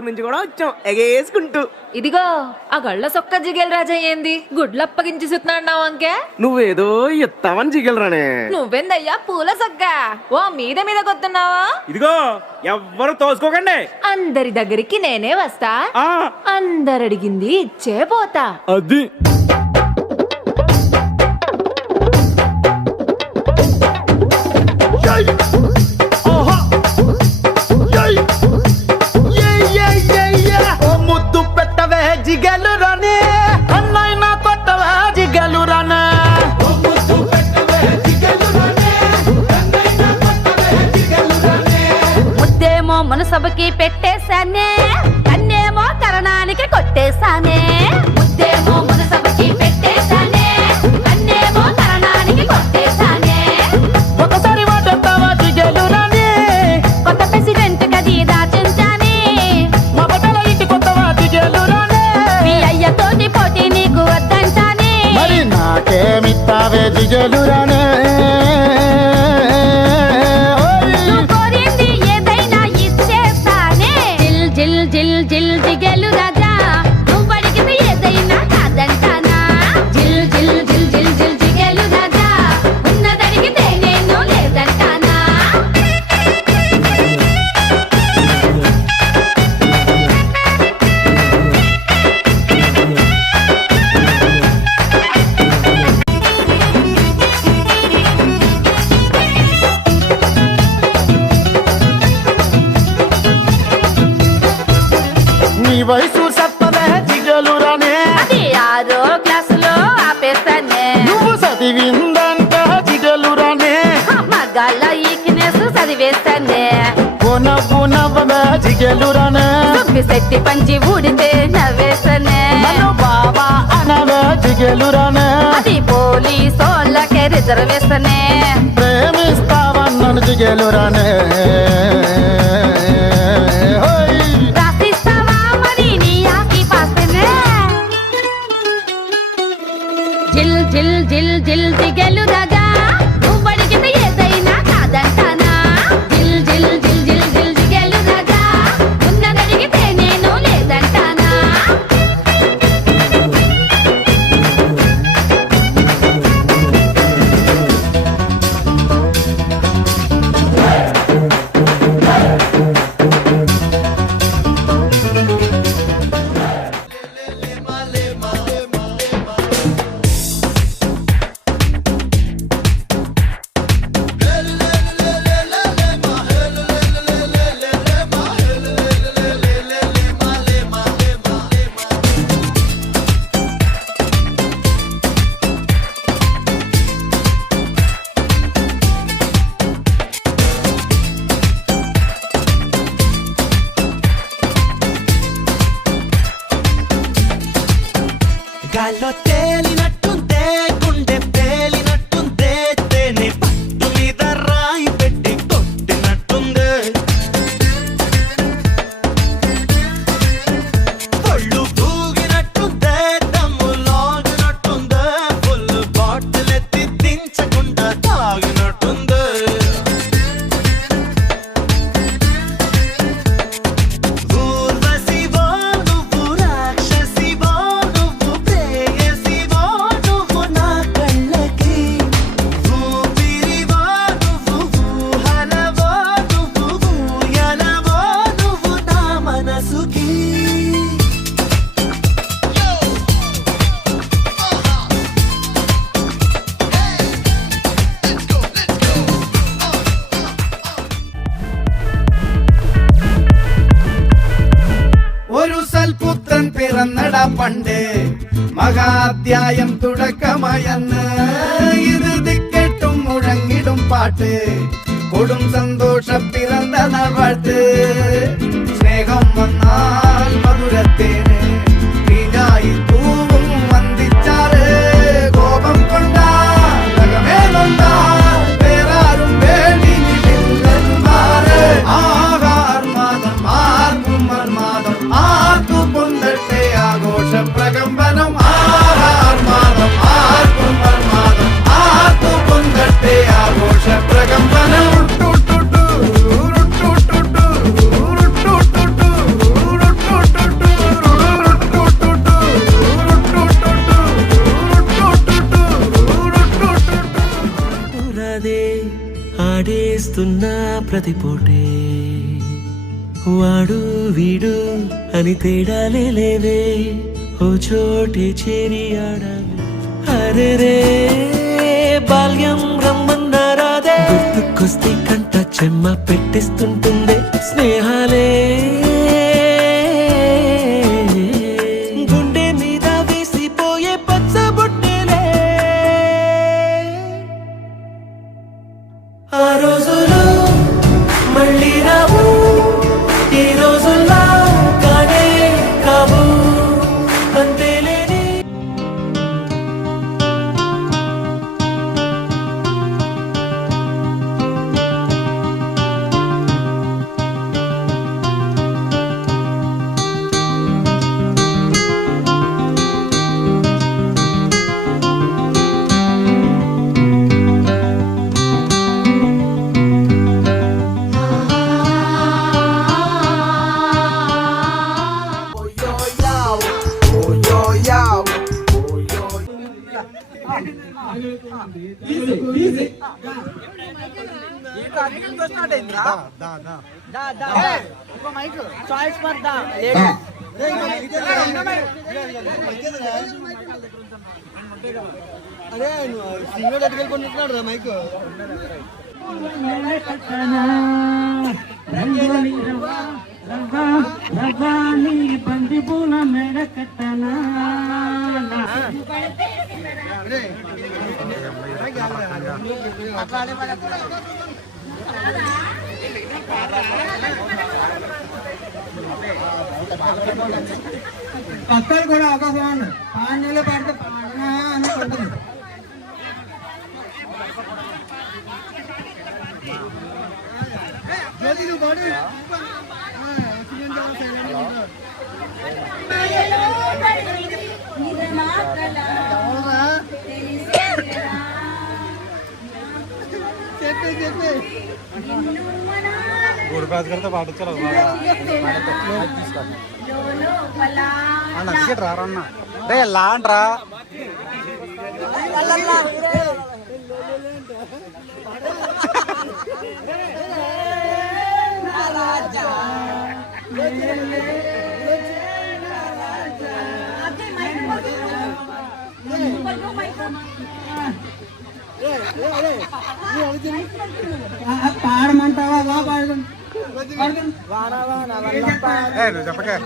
ఊరు నుంచి కూడా వచ్చాం ఎగేసుకుంటూ. ఇదిగో ఆ గళ్ళ సొక్క జిగేల్ రాజా ఏంది గుడ్లు అప్పగించి సుతున్నావు అంకే? నువ్వేదో ఎత్తావని జిగలరానే. నువ్వేందయ్యా పూల సొక్క ఓ మీద మీద కొత్తున్నావా? ఇదిగో ఎవ్వరు తోసుకోకండి, అందరి దగ్గరికి నేనే వస్తా, అందరు అడిగింది ఇచ్చే పోతా. అది ముద్దు పెట్టవే జిగలు రానే, అన్నైనా కొట్టవే జిగలు రానే. ముద్దేమో మనసభకి పెట్టేశానే, కన్నేమో కరణానికి కొట్టేశానే. ముద్దేమో మనసభకి పెట్టేశానే, కన్నేమో కరణానికి కొట్టేశానే. ఒకసారి మాట్లాడతావా జిగలు రానే, కొత్త ప్రెసిడెంట్ గది దాచించాని, మా బట్టల ఇంటి కొత్తవా జిగలు రానే. మీ అయ్యతోటి పోటీ నీకు వద్దంటాని, మరి నాకేమిస్తావే జిగలు రానే. నువ్వు కోరింది ఏదైనా ఇచ్చేస్తానే. జిల్ జిల్ జిల్ జిల్ జిగేలు రాజా, నువ్వు అడిగింది ఏదైనా కాదంటానా. జిల్ జిల్ జిల్ జిల్ జిల్ జిగేలు రాజా, ఉన్నదడిగితే నేను లేదంటానా. నీ వయసు సత్తదే జిగలు రానే, అది 6వ క్లాసులో ఆపేస్తానే. నువ్వు చదివిందంట జిగలు రానే. మగాళ్ళ ఈక్నెస్ చదివేస్తానే. పునవ్వే జిగలు రానే. సుబ్బి శెట్టి పంచి ఊడితే నవ్వేస్తానే. నన్ను బాబా అనవే జిగలు రానే. అది పోలీసోళ్ళకే రిజర్వేస్తానే. ప్రేమిస్తావన్నను జిగలు రానే. రాసిస్తావా మరి నీ ఆస్తి పాస్తేనే. జిల్ జిల్ జిల్ జిల్ జిగేలు రాజా, నువ్వు అడిగింది ఏదైనా కాదంటానా. జిల్ జిల్ జిల్ జిల్ జిల్ జిగేలు రాజా, ఉన్నదడిగితే నేను లేదంటానా. గాల్లో తేలినట్టుందే, గుండె పేలినట్టుందే, తేనె పట్టు మీద రాయి పెట్టి కొట్టినట్టుందే. ఒళ్ళు తూగినట్టుందే, దమ్ము లాగినట్టుందే, ఫుల్ బాటిల్ ఎత్తి దించకుండా తాగినట్టుందే. ఊర్వశివో నువ్వు, రాక్షసివో నువ్వు, ప్రేయసివో నువ్వు నా కళ్ళకి. ఊపిరివో నువ్వు, ఊహలవో నువ్వు, ఊయలవో నువ్వు నా మనసుకి. ഒരു സൽപുത്രൻ പിറന്നടാ പണ്ട്, മഹാധ്യായം തുടക്കമയന്ന്. ഇത് ദിക്കെട്ടും മുഴങ്ങിടും പാട്ട്, കൊടും സന്തോഷം പിറന്ന നാൾ വാഴ്ത്ത്. സ്നേഹം വന്നാൽ മധുരത്തേന്, തീഞ്ഞായി പൂവും വന്ദിച്ചാറ്. കോപം കൊണ്ടാൽ നഖമേ നൊന്താൽ വേറാരും വേണ്ടി നിന്നില്ലെന്മാറ്. ആഹാർമാദം ആർക്കും മർമാദം, ആർക്കു പൊന്തട്ടെ ആഘോഷ പ്രകമ്പനം. ആഹാർമാദം ആർക്കും മർമാദം, ആർക്കു പൊന്തട്ടെ ആഘോഷ പ്രകമ്പനം. ఆడేస్తున్నా ప్రతి పూటే వాడు వీడు అని తేడాలే లేవే ఓ చోటే చేరి ఆడాలి అరే రే బాల్యం రమ్మన్నారాదే గుర్తుకొస్తే కంట చెమ్మ పెట్టిస్తుంటుందే స్నేహాలే గుండె మీద వేసిపోయే పచ్చబొట్టెలే ఆ రోజులు మళ్ళీ రావు ఈ రోజుల్లా కానే కావు అంతేలేని అరే సింగల్ ఎట్టుకెళ్ళిపోతున్నాడు రా మైక్ బంది పూల మేడ కట్టనా పక్కలు కూడా ఒక ఫోన్ పానీలో పడితే అని ఉంటుంది రారన్నా రే లాండ్రా పాడమంటావా బా పాడు నువ్వు చెప్పకే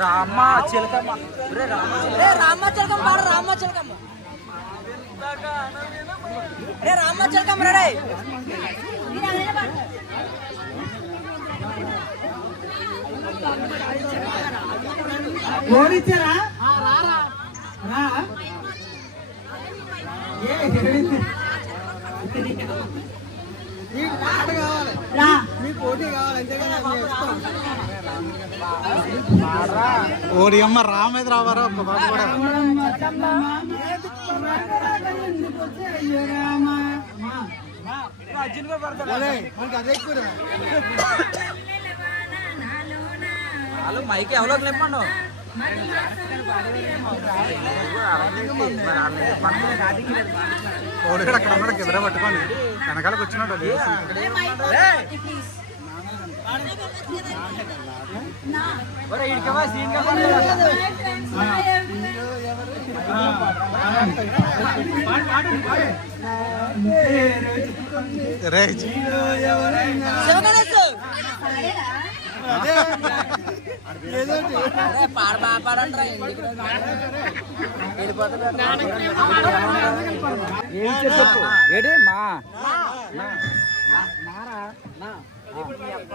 రామ చిలకమ్మ రామ చిలకమ్మ పాడు రామ చిలకమ్మ రే రామ చిలకమ్మ రే ఓడిచ్చారా ఓడి అమ్మ రామేది రావారా ఒక్క పాట కూడా మైకి ఎవరో లేపండు ఓడి అక్కడ ఉన్నాడు కెమెరా పట్టుకొని వెనకాలకు వచ్చినాడు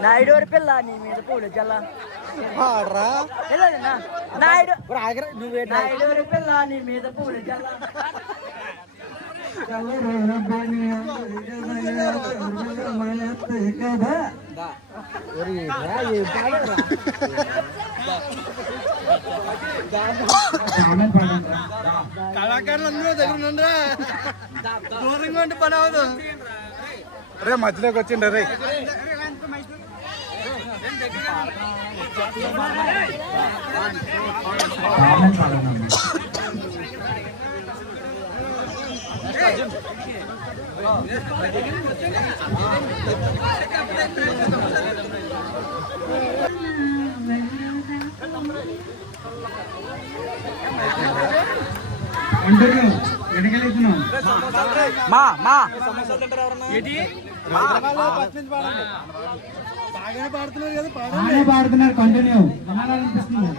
నాయుడు పిల్ల నీ మీద పూలు చల్ల నాయుడు నాయుడు పిల్ల నీ మీద పూలు చల్ల కదా కళాకారులు అందరూ దగ్గర ఉండరా, దూరంగా ఉంటే పని అవదు. రే మధ్యలోకి వచ్చిండ రే. మా మా పాడుతున్నారు కంటిన్యూ అనిపిస్తుంది.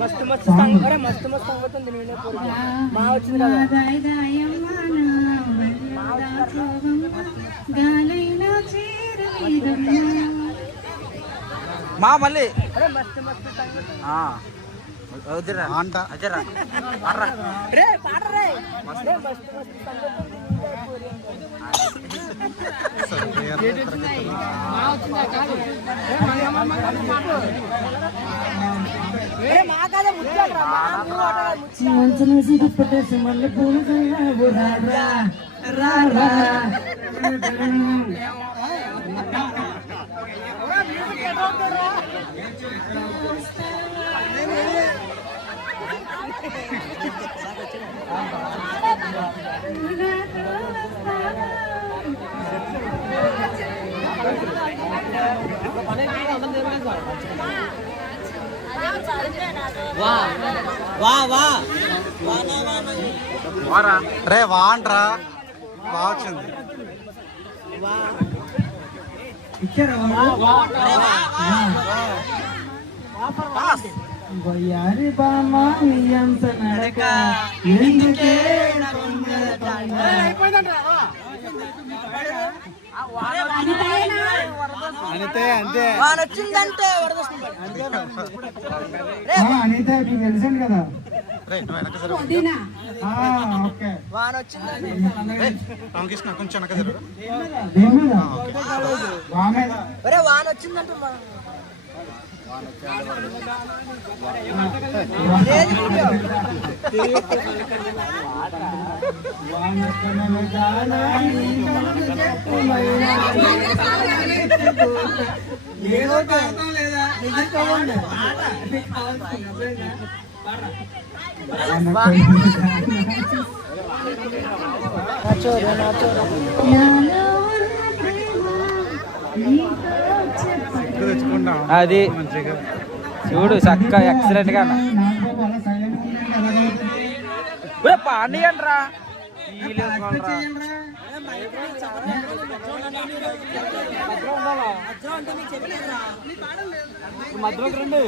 మస్తు మస్తు సాంగ్ మస్తు మస్తు సాంగ్ అవుతుంది. మా వచ్చింది కదా మా మళ్ళీ మస్తు మస్తు సాంగ్ అంట రే పాడరే మస్తు మస్తు సాంగ్ మంచి పెట్టేసి మళ్ళీ పూలు రే వా అంట్రా, బాగా వచ్చింది. వయ్యారి బామా ఎంత నడక ఎందుకే అంతే అంతే అనిత మీకు తెలిసాను కదా. రే నువ్వు వెనక జరుగు. ఓకే రామకృష్ణ కొంచెం వెనక జరుగు. వాన వచ్చిందంటున్నా అది చూడు చక్క ఎక్సలెంట్ గా పాండి అంటరా మధ్యలోకి రండి.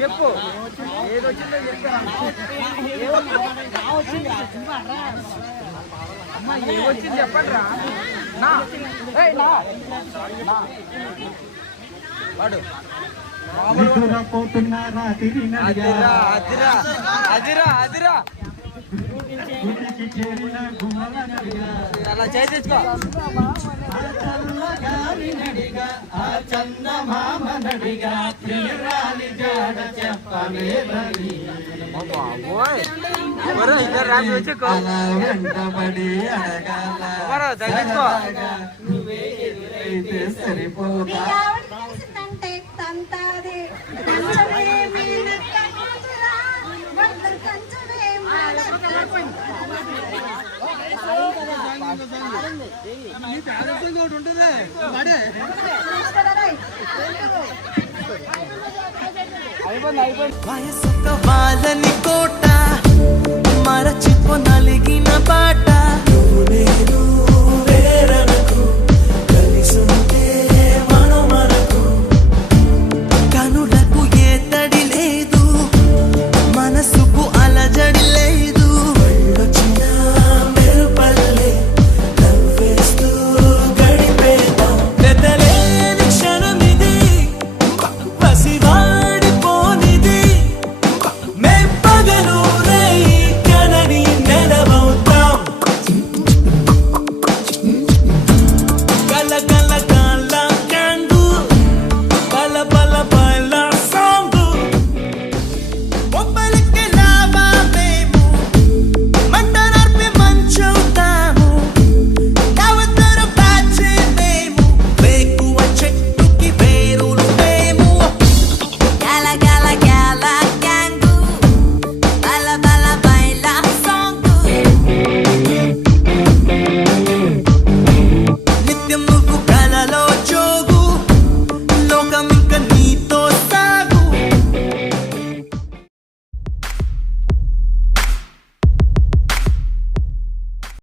చెప్పు ఏది వచ్చిందో అమ్మా ఏది వచ్చింది చెప్పండి రా. వాడు అదిరా అదిరా అలా చేసేసుకో. సరిపోతా వయసొక వాళ్ళని కోట మరచిపో నలిగిన బాట.